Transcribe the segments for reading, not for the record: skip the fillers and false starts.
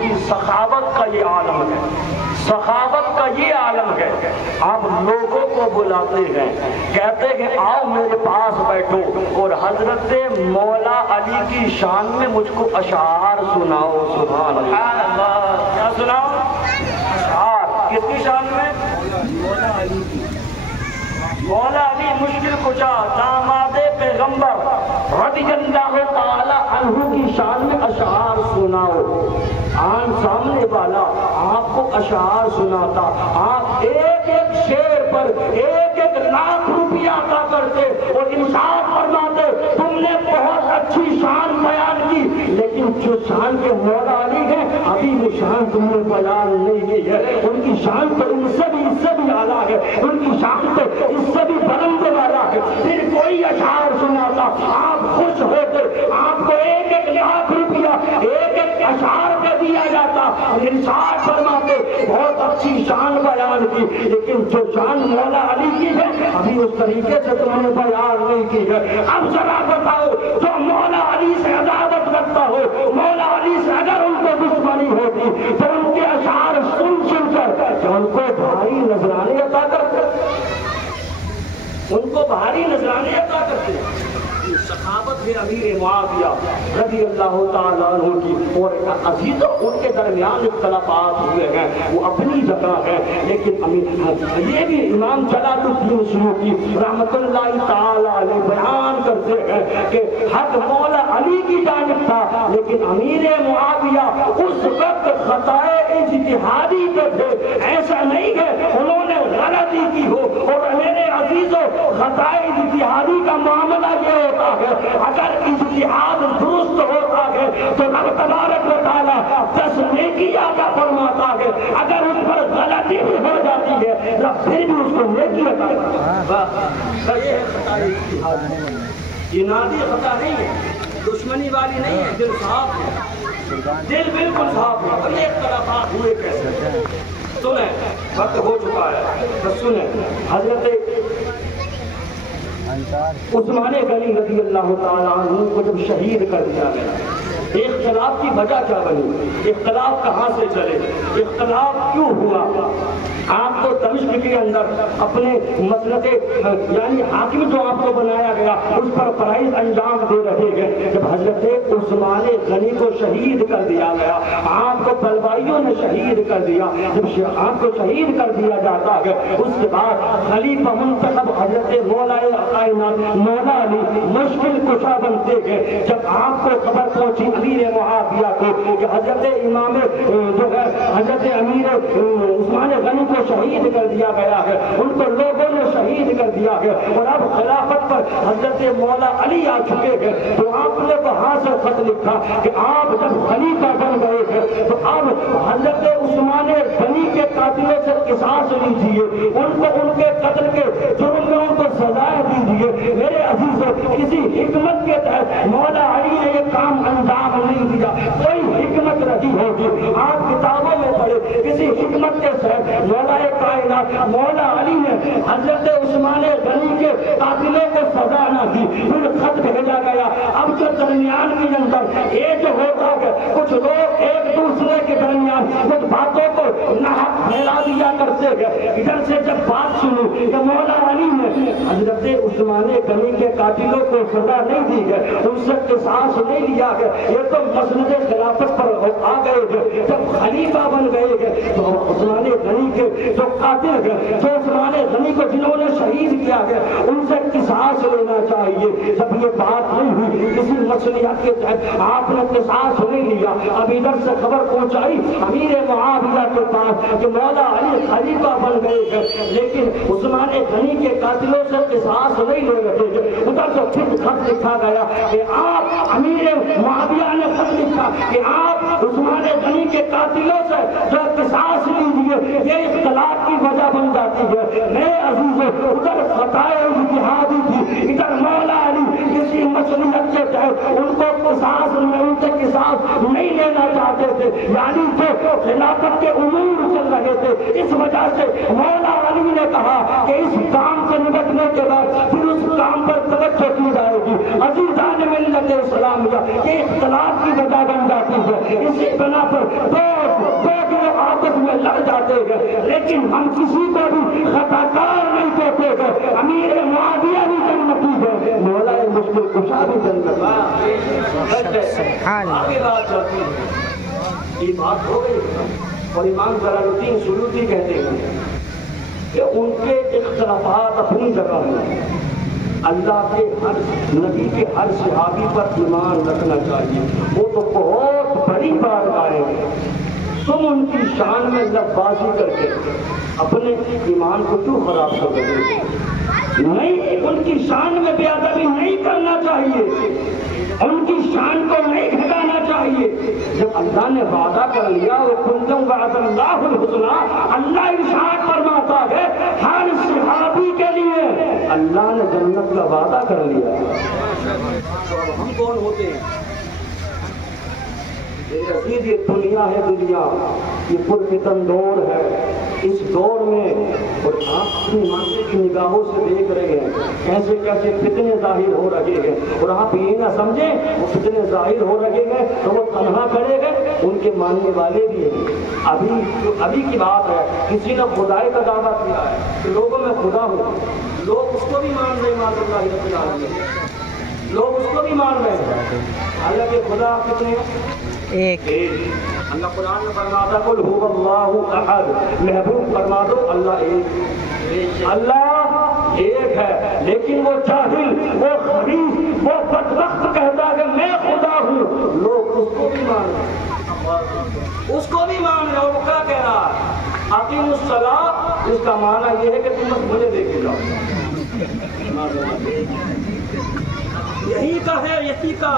کی سخاوت کا یہ عالم ہے، سخاوت کا یہ عالم ہے۔ آپ لوگوں کو بلاتے ہیں، کہتے ہیں آؤ میرے پاس بیٹھو، اور حضرت مولا علی کی شان میں مجھ کو اشعار سناؤ۔ سبحان اللہ، کیا سناؤ؟ اشعار۔ کس کی شان میں؟ مولا علی کی۔ مولا علی مشکل کشا داماد پیغمبر رضی اللہ تعالی عنہ کی شان میں اشعار سناؤ۔ آن سامنے والا آپ کو اشعار سناتا، آپ ایک ایک شعر پر ایک ایک لاکھ روپیہ عطا کرتے اور انصاف فرماتے تم نے بہت اچھی شان بیان کی، لیکن جو شان کے مولا علی ہیں ابھی وہ شان تم نے بیان نہیں کی ہے۔ ان کی شان تو ان سے بھی اعلیٰ ہے، ان کی شان تو اس سے بھی بلند والا ہے۔ پھر کوئی اشعار سناتا، آپ خوش ہوتے، آپ کو ایک ایک لاکھ روپیہ ایک ایک اشعار پہ دیا جاتا، انصاف فرماتے بہت اچھی شان بیان کی، لیکن جو شان مولا علی کی ہے ابھی اس طریقے سے تم نے بیان نہیں کی ہے۔ اب ذرا بتاؤ، جو مولا علی سے عداوت رکھتا ہو، مولا علی سے اگر ان کو دشمنی ہوتی تو ان کے اشعار سن کر کیا ان کو بھاری نذرانے عطا کرتے؟ ان کو بھاری نذرانے عطا کرتے؟ سخاوت ہے امیر معاویہ رضی اللہ تعالیٰ عنہ کی، اور عزیزوں ان کے درمیان اختلافات ہوئے ہیں، وہ اپنی جگہ ہے، لیکن یہ بھی امام جلال الدین سیوطی رحمۃ اللہ تعالیٰ علیہ بیان کرتے ہیں کہ حق مولا علی کی جانب تھا، لیکن امیر معاویہ اس وقت خطائے اجتہادی پہ تھے۔ ایسا نہیں ہے انہوں نے غلطی کی ہو، اور میرے عزیزوں خطائے اجتہادی کا معاملہ یہ ہوتا ہے اگر اجتہاد درست ہوتا ہے تو رب تبارک و تعالیٰ 10 نیکی عطا فرماتا ہے، اگر اس پر غلطی بھی ہو جاتی ہے رب پھر بھی اس کو نیکی عطا فرماتا ہے۔ یہ ہے خطائے اجتہاد، انادی خطا نہیں ہے، دشمنی والی نہیں ہے، دل صاف ہے، دل بالکل صاف ہے۔ اور یہ اختلافات ہوئے کیسے؟ سنیں، وقت ہو چکا ہے، بس سنیں، حضرت عثمان غنی رضی اللہ تعالیٰ عنہ کو جب شہید کر دیا گیا، اختلاف کی وجہ کیا بنی؟ اختلاف کہاں سے چلے؟ اختلاف کیوں ہوا؟ آپ کو دمشق کے اندر اپنے مسلک یعنی حاکم جو آپ کو بنایا گیا اس پر فرائض انجام دے رہے ہیں۔ جب حضرت عثمان غنی کو شہید کر دیا گیا، آپ کو طلبائیوں نے شہید کر دیا، جب آپ کو شہید کر دیا جاتا ہے اس کے بعد خلیفہ منتخب حضرت مولا کائنات مولا علی مشکل کشا بنتے ہیں۔ جب آپ کو خبر پہنچی امیر معاویہ کو کہ حضرت امام جو ہے حضرت امیر عثمان غنی کو شہید کر دیا گیا ہے، ان کو لوگوں نے شہید کر دیا ہے اور اب خلافت پر حضرت مولا علی آ چکے ہیں، تو آپ نے وہاں سے خط لکھا کہ آپ جب خلیفہ بن گئے ہیں تو اب حضرت عثمان غنی کے قاتلوں سے قصاص لیجیے، ان کو ان کے قتل کے جرم میں ان کو سزائیں دیجیے۔ میرے عزیزوں، کسی حکمت کے تحت مولا علی نے یہ کام انجام نہیں دیا، کوئی حکمت رہی ہوگی، آپ کتابوں میں پڑھے کسی حکمت کے تحت مولا کائنات مولا علی نے حضرت عثمان غنی کے قاتلوں کو سزا نہ دی، پھر خط بھیجا گیا۔ اب جو درمیان کے اندر یہ جو ہوتا ہے کچھ لوگ ایک دوسرے کے درمیان کچھ باتوں کو ناحق پھیلا دیا کرتے ہیں، ادھر سے جب بات سنی کہ مولا علی نے حضرت عثمان غنی کے قاتلوں کو سزا نہیں دی ہے، ان سے قصاص نہیں لیا ہے، یہ تو مسند خلافت پر آ گئے ہیں، جب خلیفہ بن گئے ہیں تو عثمان غنی کے جو قاتل ہیں، جو عثمان غنی کو جنہوں نے شہید کیا ہے ان سے قصاص لینا چاہیے۔ جب یہ بات نہیں ہوئی کسی مصلحت کے تحت آپ نے قصاص نہیں لیا، اب ادھر سے خبر پہنچائی امیر معاویہ کے پاس کہ مولا علی خلیفہ بن گئے ہیں لیکن عثمان غنی کے قاتلوں سے قصاص نہیں لے رہے ہیں، ادھر سے پھر خط لکھا گیا کہ آپ امیر معاویہ نے خط لکھا کہ آپ عثمان غنی کے قاتلوں سے جو قصاص لیجیے، یہ اختلاف کی وجہ بن جاتی ہے۔ میرے عزیزوں، ادھر خطائے اجتہادی تھی، ادھر مولا علی کسی مصلحت کے تحت ان کو قصاص ان سے قصاص نہیں لینا چاہتے تھے، یعنی جو خلافت کے امور چل رہے تھے، اس وجہ سے مولا علی نے کہا کہ اس کام سے نمٹنے کے بعد پھر اس کام پر توجہ کی جائے گی۔ عزیزان ملت اسلامیہ، یہ اختلاف کی وجہ بن جاتی ہے، اسی بنا پر دو کرتے گئے، لیکن ہم کسی کو بھی خطا کار نہیں کہتے گئے۔ امیر معاویہ بھی جنتی ہے، مولا مشکل کشا بھی جنت ہے۔ آگے بات چلتی ہے، یہ بات ہو گئی۔ اور امام جلال الدین سیوطی کہتے ہیں کہ ان کے اختلافات اپنی جگہ ہیں، اللہ کے ہر نبی کے ہر صحابی پر ایمان رکھنا چاہیے، وہ تو بہت بڑی بات آئے ہیں۔ تم ان کی شان میں لفظ بازی کر کے اپنے ایمان کو کیوں خراب کر رہے ہو؟ نہیں، ان کی شان میں بے ادبی نہیں کرنا چاہیے، ان کی شان کو نہیں گھٹانا چاہیے۔ جب اللہ نے وعدہ کر لیا وَكُلًّا وَعَدَ اللَّهُ الْحُسْنَىٰ، اللہ ارشاد فرماتا ہے ہر صحابی کے لیے اللہ نے جنت کا وعدہ کر لیا۔ ہم کون ہوتے ہیں؟ یہ دنیا ہے، دنیا یہ پرفتن دور ہے۔ اس دور میں اور آپ اپنی مانتے کی نگاہوں سے دیکھ رہے ہیں کیسے کیسے فتنے ظاہر ہو رہے ہیں، اور آپ یہ نہ سمجھیں وہ فتنے ظاہر ہو رہے ہیں تو وہ تنہا کرے گئے، ان کے ماننے والے بھی ہیں۔ ابھی کی بات ہے، کسی نے خدائی کا دعویٰ کیا ہے کہ لوگوں میں خدا ہوں، لوگ اس کو بھی مان رہے معاذ اللہ رب العالمین، لوگ اس کو بھی مان رہے ہیں، حالانکہ خدا کتنے ہیں؟ ایک۔ اللہ قرآن میں فرماتا قل هو اللہ احد، محبوب فرما دو اللہ ایک، اللہ ایک ہے، لیکن وہ جاہل، وہ خبیث، وہ بدبخت کہتا ہے کہ میں خدا ہوں، لوگ اس کو بھی مان رہے، اس کو بھی مان رہے، اور وہ کیا کہہ رہا ہے اقیم الصلاۃ، اس کا معنی یہ ہے کہ تم بس مجھے دیکھ جاؤ، یہی کا ہے، یہی کا۔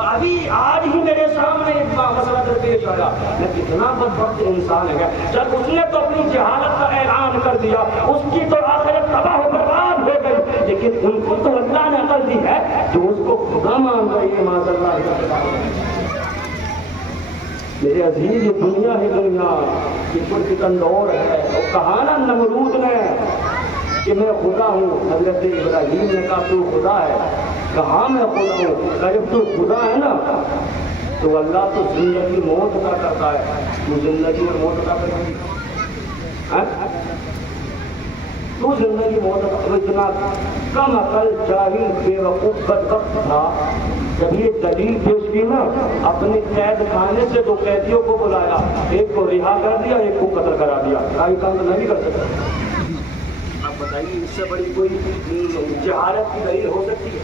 ابھی آج ہی میرے سامنے ایک مسئلہ درپیش آیا، میں کتنا بدبخت انسان ہے، جب اس نے تو اپنی جہالت کا اعلان کر دیا، اس کی تو آخرت تباہ و برباد ہو گئی، لیکن ان کو تو اللہ نے عقل دی ہے جو اس کو خدا مان رہی ہے معاذ اللہ۔ میرے عزیز یہ دنیا ہے، دنیا یہ پرفتن دور ہے۔ اور کہا نا نمرود نے کہ میں خدا ہوں، حضرت ابراہیم نے کہا تو خدا ہے، کہاں میں خدا ہوں؟ جب تو خدا ہے نا تو اللہ تو زندگی موت عطا کرتا ہے، تو زندگی اور موت عطا کرتا ہے، تو زندگی موت عطا کرتا ہے۔ اتنا کم عقل جاہل بے وقوف بدبخت تھا، جب یہ دلیل پیش کی نا اپنے قید خانے سے دو قیدیوں کو بلایا، ایک کو رہا کر دیا، ایک کو قتل کرا دیا، رائی کام تو نہیں کر سکتا۔ آپ بتائیے اس سے بڑی کوئی جہالت کی دلیل ہو سکتی ہے؟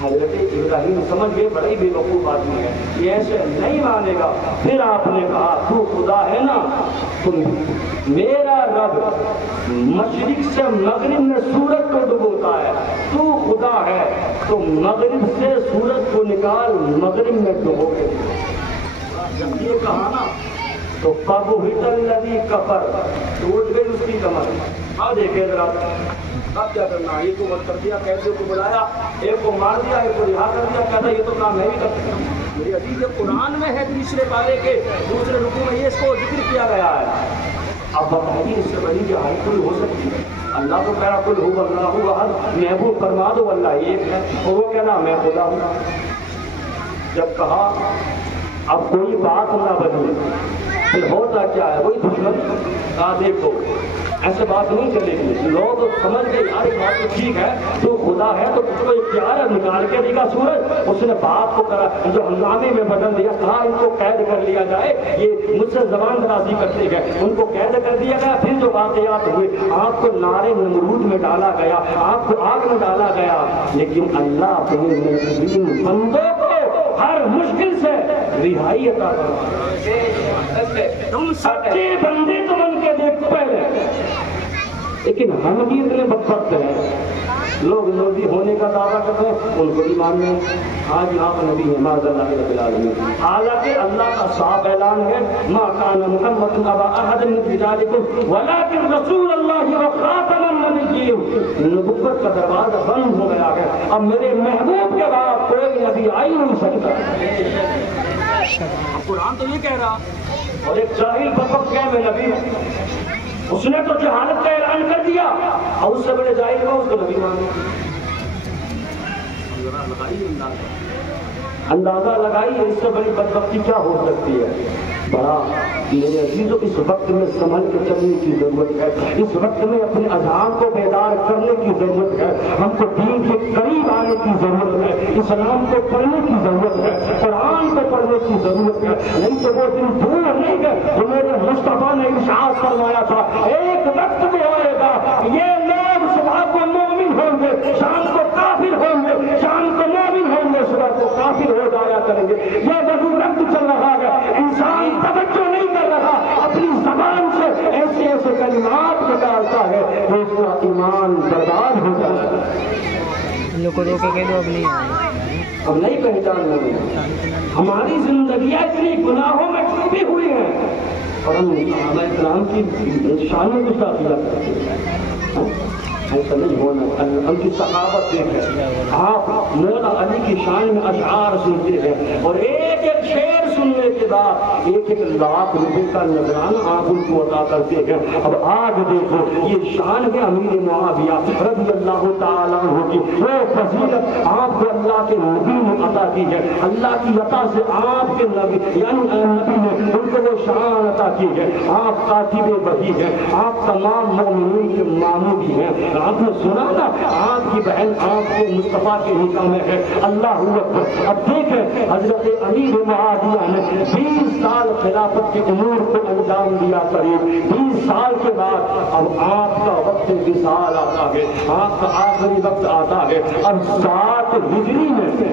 حضرت ابراہیم سمجھ گئے بڑی بے وقوف آدمی ہے، یہ ایسے نہیں مانے گا۔ پھر آپ نے کہا تو خدا ہے نا، تم میرا رب مشرق سے مغرب میں سورج کو ڈبوتا ہے، تو خدا ہے تو مغرب سے سورج کو نکال مغرب میں ڈبو کے۔ جب یہ کہا نا تو فَبُهِتَ الَّذِي كَفَرَ، ٹوٹ گئی اس کی کمر۔ اب دیکھیں ذرا اب کیا کرنا، ایک کو مت کر دیا، کیسے کو بلایا، ایک کو مار دیا، ایک کو رہا کر دیا، کہتا یہ تو کام میں بھی کر سکتا ہوں۔ میری عزیز قرآن میں ہے تیسرے پارے کے دوسرے رکوع میں یہ اس کو ذکر کیا گیا ہے۔ اب بتائیے اس سے بڑی جہالت کوئی ہو سکتی ہے؟ اللہ تو کہہ رہا قل هو اللہ احد، محبوب فرما دو اللہ ایک ہے، اور وہ کہہ رہا میں خدا ہوں۔ جب کہا اب کوئی بات نہ بدلے، پھر ہوتا کیا ہے؟ وہی دشمن کہا دیکھو ایسے بات نہیں چلے گی، لوگ سمجھ گئے یار بات تو ٹھیک ہے، تو خدا ہے تو اس کو اختیار ہے نکال کے دے گا سورج۔ اس نے بات کو کرا جو ہنگامے میں بدل دیا، کہا ان کو قید کر لیا جائے، یہ مجھ سے زبان درازی کرتے گئے، ان کو قید کر دیا گیا۔ پھر جو واقعات ہوئے، آپ کو نارے نمرود میں ڈالا گیا، آپ کو آگ میں ڈالا گیا، لیکن اللہ اپنے مظلوم بندوں کو ہر مشکل سے رہائی عطا کرتا۔ تم سچے بندے تو بن کے دیکھو پہلے، لیکن ہم بھی اتنے بدبخت ہیں، لوگ نبی ہونے کا دعویٰ کرتے ہیں، ان کو بھی ماننے آج یہاں پر نبی ہے معاذ اللہ رب العالمین۔ حالانکہ اللہ کا صاف اعلان ہے ما کان محمد ابا احد من رجالکم ولکن رسول اللہ وخاتم النبیین۔ نبوت کا دروازہ بند ہو گیا ہے، اب میرے محبوب کے بعد کوئی نبی آ ہی نہیں سکتا۔ قرآن تو یہ کہہ رہا، اور ایک جاہل بدبخت کہ میں نبی ہوں، اس نے تو جہالت کا اعلان کر دیا، اور اس سے بڑے جاہل ہو اس کو نبی مانے۔ اندازہ لگائیے اس سے بڑی بدبختی کیا ہو سکتی ہے؟ بڑا میرے عزیزوں اس وقت میں سنبھل کے چلنے کی ضرورت ہے، اس وقت میں اپنے اذہان کو بیدار کرنے کی ضرورت ہے، ہم کو دین کے قریب آنے کی ضرورت ہے، اسلام کو پڑھنے کی ضرورت ہے، قرآن کو پڑھنے کی ضرورت ہے، نہیں تو وہ دن دور نہیں گئے جو میرے مصطفیٰ نے ارشاد فرمایا تھا ایک وقت میں آئے گا یہ لوگ صبح کو مومن ہوں گے، شام کو کافر ہوں گے، شام کو مومن ہوں گے، صبح کو کافر ہو جایا کریں گے۔ یہ ضرورت چل رہا ہے، انسان توجہ نہیں کر رہا، اپنی زبان سے ایسے ایسے کلمات نکالتا ہے کہ اس کا ایمان برباد ہو جاتا ہے۔ لوگ کو روکے کہ اب نہیں آئے، اب نہیں پہچان رہے ہیں، ہماری زندگیاں اتنی گناہوں میں ڈوبی ہوئی ہیں اور ہم صحابہ کرام کی شان میں کچھ داخلہ کرتے ہیں۔ ایسا نہیں ہونا، ان کی صحابت دیکھیں، آپ مولا علی کی شان میں اشعار سنتے ہیں اور ایک ایک شعر سننے کے بعد ایک ایک لاکھ روپے کا نذرانہ آپ ان کو عطا کرتے ہیں۔ اب آج دیکھو یہ شان ہے امیر معاویہ رضی اللہ تعالیٰ عنہ کی، وہ فضیلت آپ کو اللہ کے نبی نے عطا کی ہے، اللہ کی عطا سے آپ کے نبی یعنی نبی نے ان کو وہ شان عطا کی ہے۔ آپ کاتب وحی ہیں، آپ تمام مومنین کے ماموں بھی ہیں۔ آپ نے سنا نا آپ کی بہن آپ کے مصطفیٰ کے نکاح میں ہے، اللہ اکبر۔ اب دیکھیں حضرت امیر معاویہ نے 20 سال خلافت کے امور کو انجام دیا، قریب 20 سال کے بعد اب آپ کا وقت وصال آتا ہے، آپ کا آخری وقت آتا ہے، اب 7 ہجری میں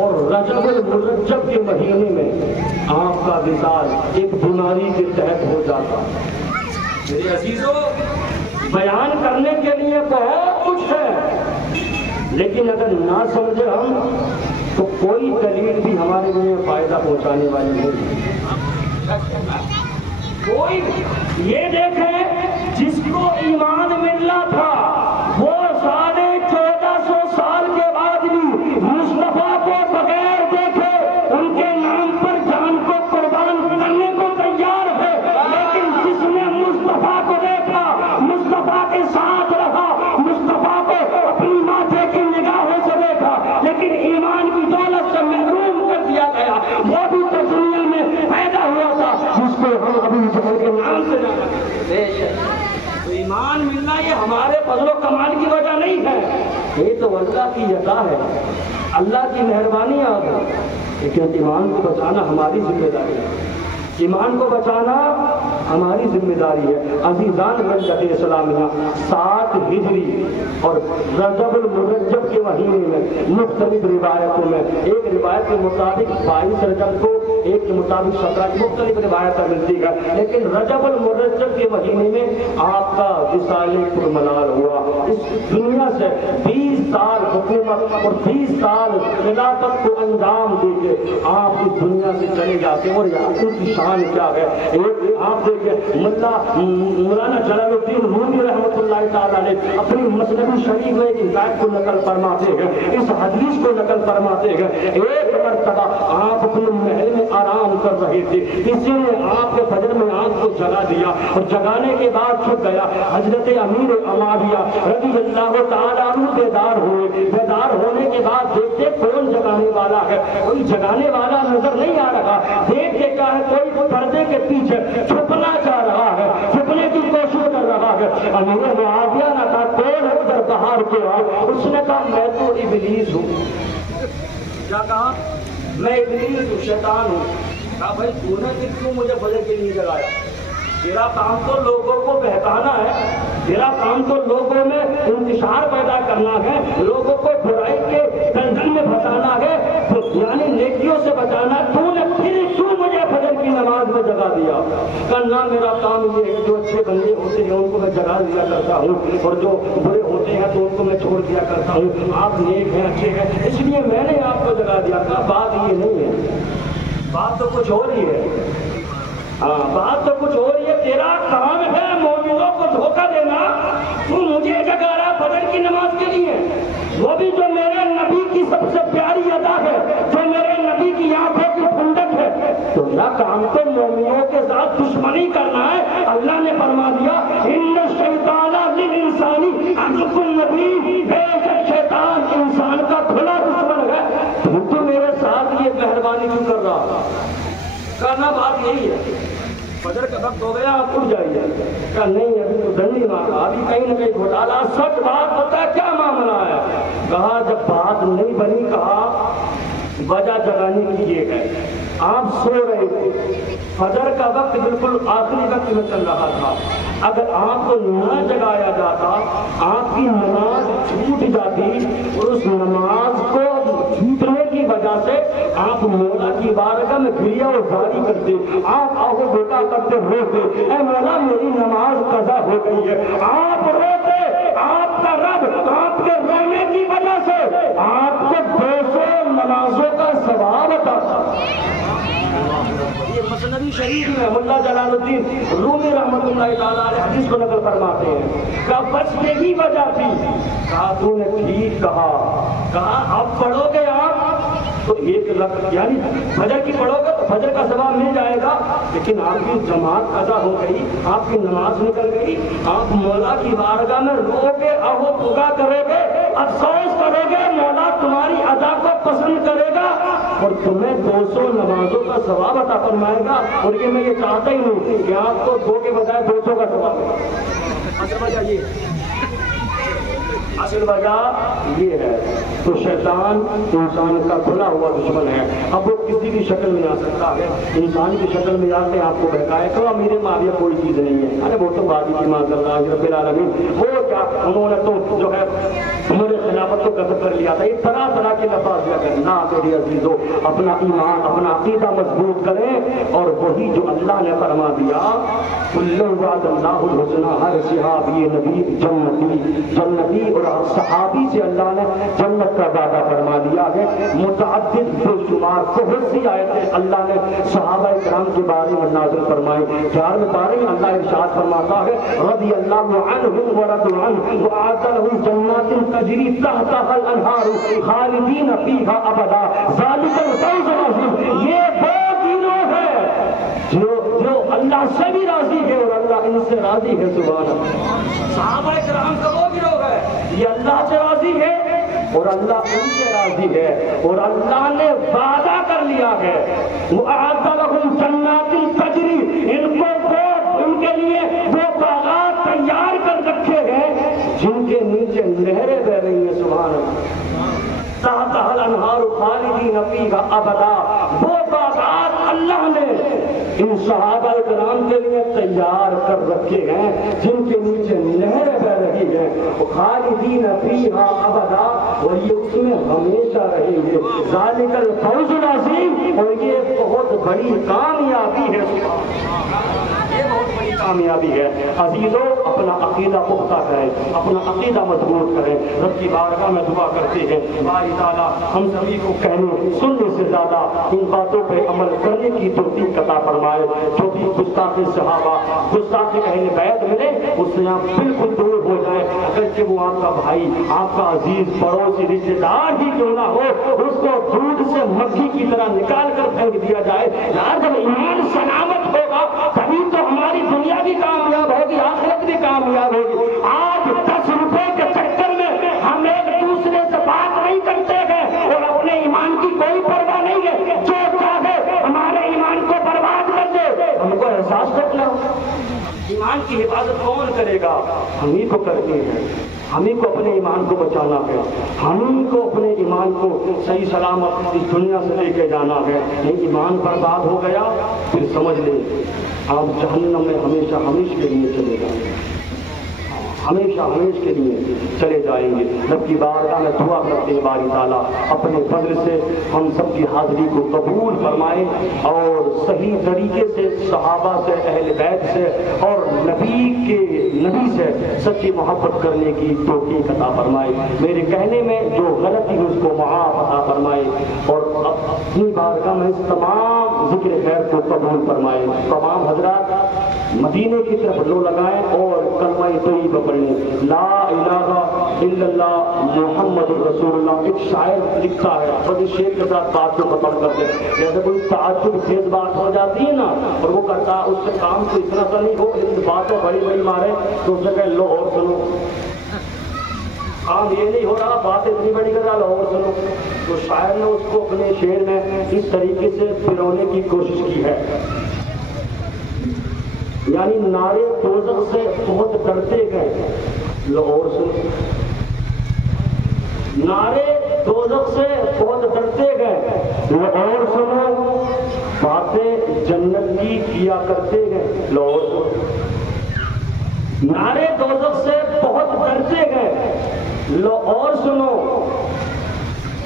اور رجب المرجب کے مہینے میں آپ کا وصال ایک بیماری کے تحت ہو جاتا۔ میرے عزیزوں بیان کرنے کے لیے بہت کچھ ہے، لیکن اگر نہ سمجھے ہم تو کوئی دلیل بھی ہمارے لیے فائدہ پہنچانے والی نہیں۔ کوئی یہ دیکھیں جس کو ایمان ملنا تھا وہ 1450 سال کے بعد بھی مصطفیٰ کو بغیر دیکھے ان کے نام پر جان کو قربان کرنے کو تیار ہے، لیکن جس نے مصطفیٰ کو دیکھا، مصطفیٰ کے ساتھ رہا، مصطفیٰ کو اپنی ماتھے کی نگاہوں سے دیکھا لیکن ایمان کی دولت سے محروم کر دیا گیا، وہ بھی تو دنیا میں پیدا ہوا تھا جس کو ہم ابھی جہل کے نام سے جانا کرتے ہیں۔ تو ایمان ملنا یہ ہمارے فضل و کمال کی وجہ نہیں ہے، یہ تو اللہ کی عطا ہے، اللہ کی مہربانی آ گئی، لیکن ایمان کو بچانا ہماری ذمہ داری ہے، ایمان کو بچانا ہماری ذمہ داری ہے۔ عزیزان ملت اسلامیہ 7 ہجری اور رجب المرجب کے مہینے میں مختلف روایتوں میں ایک روایت کے مطابق 22 رجب کو، ایک کے مطابق 17 کی مختلف روایتیں ملتی ہے، لیکن رجب المرجب کے مہینے میں آپ کا وصال پرملال ہوا۔ اس دنیا سے 20 سال حکومت اور 20 سال خلافت کو انجام دے کے آپ اس دنیا سے چلے جاتے ہیں، اور یہاں کی شان کیا ہے۔ ایک آپ دیکھیں مولانا جلال الدین رومی رحمۃ اللہ تعالیٰ نے اپنی مسند شریف میں ایک ہدایت کو نقل فرماتے ہیں، اس حدیث کو نقل فرماتے ہیں، ایک مرتبہ آپ اپنے محل میں آرام کر رہے تھے، کسی نے آپ کے فجر میں آنکھ کو جگا دیا اور جگانے کے بعد چھپ گیا۔ حضرت امیر معاویہ رضی اللہ تعالیٰ عنہ بیدار ہوئے، بیدار ہونے کے بعد دیکھتے کون جگانے والا ہے، کوئی جگانے والا نظر نہیں آ رہا، دیکھتے کیا ہے کوئی پردے کے پیچھے چھپنا چاہ رہا ہے، چھپنے کی کوشش کر رہا ہے۔ امیر معاویہ نے کہا کون ہے ادھر باہر کے آؤ، اس نے کہا میں تو ابلیس ہوں۔ کیا کہا؟ میں ابلیس ہوں، شیطان ہوں۔ کہا بھائی تو نے کیوں مجھے فجر کے لیے جگایا؟ تیرا کام تو لوگوں کو بہکانا ہے، تیرا کام تو لوگوں میں انتشار پیدا کرنا ہے، لوگوں کو برائی کے دلدل میں پھنسانا ہے، یعنی نیکیوں سے بچانا۔ تو نے پھر کیوں مجھے فجر کی نماز میں جگا دیا؟ کہا میرا کام یہ ہے جو اچھے بندے ہوتے ہیں ان کو میں جگا دیا کرتا ہوں اور جو برے ہوتے ہیں تو ان کو میں چھوڑ دیا کرتا ہوں، آپ نیک ہیں اچھے ہیں اس لیے میں نے آپ کو جگا دیا۔ کہا بات یہ نہیں ہے، بات تو کچھ اور ہی ہے، بات تو کچھ اور ہی ہے، تیرا کام ہے مومنوں کو دھوکہ دینا، تو مجھے جگا رہا فجر کی نماز کے لیے، وہ بھی جو میرے نبی کی سب سے پیاری ادا ہے، جو میرے نبی کی آنکھوں کی ٹھنڈک ہے، تو یہ کام تو مومنوں کے ساتھ دشمنی کرنا ہے۔ اللہ نے فرما دیا ان الشیطان للانسان عدو مبین، بے شک شیطان انسان کا کھلا دشمن ہے، تو میرے ساتھ یہ مہربانی کیوں کر رہا؟ کرنا بات یہی ہے، فجر کا وقت ہو گیا آپ اٹھ جائیے. کہا نہیں ابھی تو ڈنڈی مارا, ابھی کہیں نہ کہیں گھوٹالا, سچ بات بتا کیا معاملہ ہے. کہا جب بات نہیں بنی, کہا وجہ جگانے کی یہ ہے, آپ سو رہے تھے, فجر کا وقت بالکل آخری وقت میں چل رہا تھا, اگر آپ کو نہ جگایا جاتا آپ کی نماز چھوٹ جاتی, اور اس نماز کو چھوٹنے کی وجہ سے آپ مولا کی بارگاہ میں گریہ و زاری کرتے, آپ آہو بیٹا کرتے روتے, اے مولا میری نماز قضا ہو گئی ہے. آپ روتے, آپ کا رب آپ کے رونے کی وجہ سے آپ کو 200 نمازوں کا ثواب عطا. یہ مسند شریف میں ملا جلال الدین رومی رحمۃ اللہ تعالیٰ علیہ حدیث کو نقل فرماتے ہیں. کہا بچنے کی وجہ تھی. کہا تو نے ٹھیک کہا. کہا اب پڑھو گے آپ تو 1 لکھ یعنی فجر کی پڑھو گے تو فجر کا ثواب مل جائے گا, لیکن آپ کی جماعت قضا ہو گئی, آپ کی نماز نکل گئی, آپ مولا کی بارگاہ میں رو گے, اہو پگا کرو گے, افسوس کرو گے, مولا تمہاری ادا کو پسند کرے گا اور تمہیں 200 نمازوں کا ثواب عطا فرمائے گا. اور یہ میں یہ چاہتا ہی نہیں کہ آپ کو 2 کے بجائے 200 کا ثواب ہے. اصل وجہ یہ ہے. تو شیطان انسان کا کھلا ہوا دشمن ہے. اب وہ کسی بھی شکل میں آ سکتا ہے, انسان کی شکل میں آ کے آپ کو بہکائے کہ میرے معاویہ کوئی چیز نہیں ہے. ارے وہ تو بادی کی ماں اللہ رب العالمین, وہ کیا انہوں نے تو جو ہے ہمارے خلافت کو قتل کر لیا تھا. یہ طرح طرح کے لفاظ دیا کریں. نہ میرے عزیزو, اپنا ایمان اپنا عقیدہ مضبوط کریں, اور وہی جو اللہ نے فرما دیا کل وعد اللہ الحسنى, ہر صحابی نبی جنتی اور صحابی سے اللہ نے جنت کا وعدہ فرما دیا ہے. متعدد بے شمار بہت سی آیتیں اللہ نے صحابہ کرام کے بارے میں نازل فرمائی. 4 بارے میں اللہ ارشاد فرماتا ہے رضی اللہ عنہم ورضوا عنہ وأعد لهم جنات تجری تحتها الانہار خالدین فیہا ابدا ذلک الفوز العظیم. یہ وہ گروہ ہے جو اللہ سے بھی راضی ہے اور اللہ ان سے راضی ہے. سبحان اللہ. صحابہ کرام کا وہ گروہ ہے, یہ اللہ سے راضی ہے اور اللہ ان سے راضی ہے, اور اللہ نے وعدہ کر لیا ہے وَأَعَدَّ لَهُمْ جَنَّاتٍ تَجْرِي, ان کو ان کے لیے وہ باغات تیار کر رکھے ہیں جن کے نیچے نہریں بہ رہی ہیں. سبحان اللہ. تحتها الانہار خالدین فیہا ابدا, وہ باغات اللہ نے ان صحابہ کرام کے لیے تیار کر رکھے ہیں جن کے نیچے نہریں بہ رہی ہیں. خالدین فیہا ابدا, اور یہ اس میں ہمیشہ رہیں گے. ذالک الفوز العظیم, اور یہ بہت بڑی کامیابی ہے. یہ بہت بڑی کامیابی ہے. عزیزو, اپنا عقیدہ پختہ کریں, اپنا عقیدہ مضبوط کریں. رب کی بارگاہ میں دعا کرتے ہیں باری تعالیٰ ہم سبھی کو کہنے سننے سے زیادہ ان باتوں پہ عمل کرنے کی توفیق عطا فرمائے. جو بھی گستاخ صحابہ گستاخ اہل بیت ملے اس سے آپ بالکل دور ہو جائیں. اگرچہ وہ آپ کا بھائی, آپ کا عزیز پڑوسی رشتے دار ہی کیوں نہ ہو, اس کو دودھ سے مکھی کی طرح نکال کر پھینک دیا جائے. یار جب ایمان سلامت ہوگا تبھی تو ہماری دنیا بھی کامیاب ہوگی, آخرت بھی کامیاب ہوگی. آج 10 روپے کے چکر میں ہم ایک دوسرے سے بات نہیں کرتے ہیں اور اپنے ایمان کی کوئی پرواہ نہیں ہے. جو چاہے ہمارے ایمان کو برباد کر دے, ہم کو احساس رکھنا. ایمان کی حفاظت کون کرے گا؟ ہم ہی کو کرنی ہے. ہمیں کو اپنے ایمان کو بچانا ہے, ہمیں کو اپنے ایمان کو صحیح سلامت اس دنیا سے لے کے جانا ہے. یہ ایمان برباد ہو گیا پھر سمجھ لیں آپ جہنم میں ہمیشہ ہمیشہ کے لیے چلے جائیں گے, ہمیشہ ہمیشہ کے لیے چلے جائیں گے. رب کی بارگاہ میں دعا کرتے ہیں باری تعالیٰ اپنے فضل سے ہم سب کی حاضری کو قبول فرمائے اور صحیح طریقے سے صحابہ سے, اہل بیت سے اور نبی سے سچی محبت کرنے کی توفیق عطا فرمائے. میرے کہنے میں جو غلطی اس کو معاف عطا فرمائے اور اپنی بارگاہ میں اس تمام ذکر خیر کو قبول فرمائے. تمام حضرات مدینے کی طرف لو لگائیں اور کلمہ طیبہ پڑھیں, لا الہ الا اللہ محمد رسول اللہ. ایک شاعر لکھتا ہے, بس اس شعر کے ساتھ بات کو ختم کرتے ہیں. جیسے کوئی تعجب خیز بات ہو جاتی ہے نا اور وہ کرتا اس کے کام کو اتنا سا نہیں ہو, لیکن باتیں بڑی بڑی مارے تو اس سے کہ لو اور سنو. کام یہ نہیں ہو رہا, بات اتنی بڑی کر رہا, لو اور سنو. تو شاعر نے اس کو اپنے شعر میں اس طریقے سے پرونے کی کوشش کی ہے. یعنی نعرے دوزخ سے بہت ڈرتے گئے. لو اور سنو. نعرے دوزخ سے بہت ڈرتے گئے. لو اور سنو. باتیں جنت کی کیا کرتے گئے. لو اور سنو. نعرے دوزخ سے بہت ڈرتے گئے. لو اور سنو.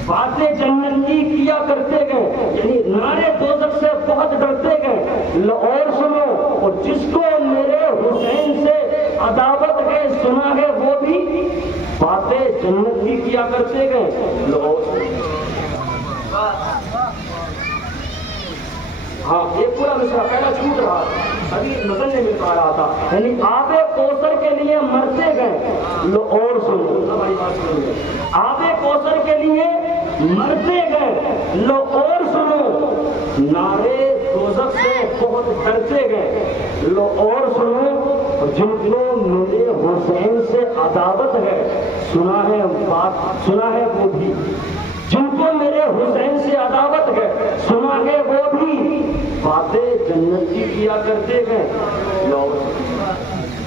باتیں جنت کی کیا کرتے گئے. یعنی نعرے دوزخ سے بہت ڈرتے گئے. لو اور سنو. اور جس کو میرے حسین سے عداوت ہے سنا ہے وہ بھی باتیں جنت کی کیا کرتے گئے. لو اور سنو. ہاں یہ پورا مصرع پہلا چھوٹ رہا تھا, ابھی نظر نہیں مل پا رہا تھا. یعنی آب کوثر کے لیے مرتے گئے. لو اور سنو. ہماری بات سنیے. آب کوثر کے لیے مرتے گئے. لو اور سنو. نعرے دوزخ سے بہت ڈرتے گئے. لو اور سنو. جن کو میرے حسین سے عداوت ہے سنا ہے وہ بھی. جن کو میرے حسین سے عداوت ہے سنا ہے وہ بھی باتیں جنت کی کیا کرتے ہیں. لو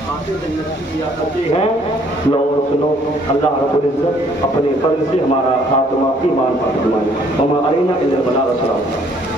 باتیں جنت کی کیا کرتے ہیں. لو سنو. اللہ رب العزت اپنے فضل سے ہمارا خاتمہ ایمان پر فرمائے. وما علینا الا البلاغ. السلام.